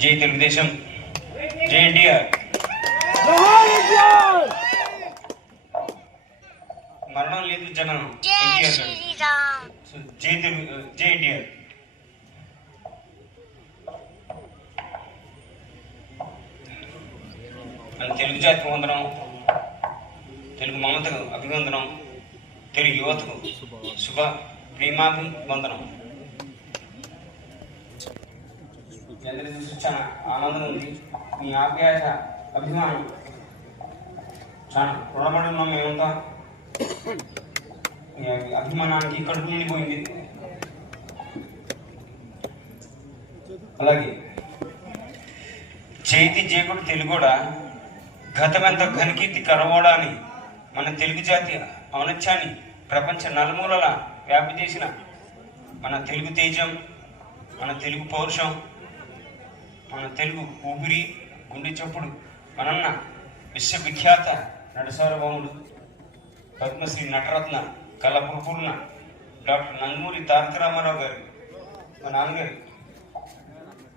జై తెలుగుదేశం జై ఎన్టీఆర్. మరణం లేదు జనం ఎన్టీఆర్ జై తెలుగు జై ఎన్టీఆర్. మన తెలుగు జాతికి వందనం తెలుగు మమతకు అభివందనం తెలుగు యువతకు శుభ ప్రేమాభి వందనం మీ అందరికీ చూసి చాలా ఆనందం ఉంది. మీ ఆప్యాయత అభిమానం చాలా రుణపడి ఉన్నాం మేమంతా మీ అభిమానానికి కడుపు నిండిపోయింది. అలాగే చేతి జేకుడు కూడా గతమెంత ఘనకీర్తి కరవోడా అని మన తెలుగు జాతి ఔనత్యాన్ని ప్రపంచ నలుమూలలా వ్యాప్తి చేసిన మన తెలుగు తేజం మన తెలుగు పౌరుషం మన తెలుగు ఊపిరి గుండె చప్పుడు మనన్న విశ్వవిఖ్యాత నటసార్వభౌముడు పద్మశ్రీ నటరత్న కళపురుపున్న డాక్టర్ నందమూరి తారక రామారావు గారు మా నాన్నగారు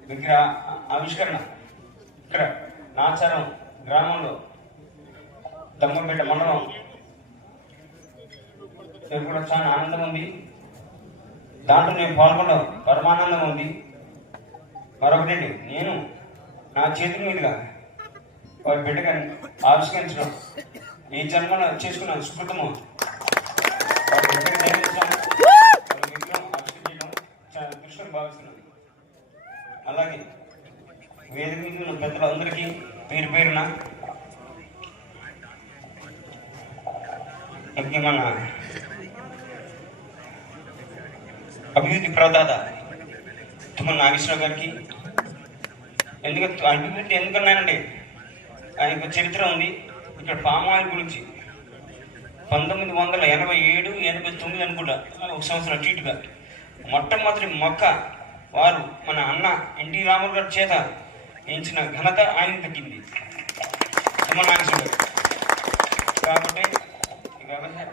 విగ్రహ ఆవిష్కరణ ఇక్కడ నాచారం గ్రామంలో దమ్మపేట మండలం. ఇక్కడ కూడా చాలా ఆనందం ఉంది. దాంట్లో నేను పాల్గొనడం పరమానందం ఉంది. మరొకటి నేను నా చేతుల మీదుగా వారి బిడ్డగా ఆవిష్కరించడం. ఈ జన్మను చేసుకున్న సుకృతము దృష్టిని చాలా భావిస్తున్నాను. అలాగే వేదిక మీద ఉన్న పెద్దలందరికీ పేరు పేరున ఇంకా మన అభివృద్ధి ప్రదాత తుమ్మల నాగేశ్వరరావు గారికి. ఎందుకు అభివృద్ధి ఎందుకన్నానండి ఆయనకు చరిత్ర ఉంది. ఇక్కడ పామ్ ఆయిల్ గురించి పంతొమ్మిది వందల ఎనభై ఏడు ఎనభై తొమ్మిది అనుకుంటా. ఒక సంవత్సరం టీటుగా మొట్టమొదటి మొక్క వారు మన అన్న ఎన్టీ రాములు గారి చేత ఎంచిన ఘనత ఆయన తగ్గింది తుమ్మల నాగేశ్వరరావు కాబట్టి వ్యవసాయ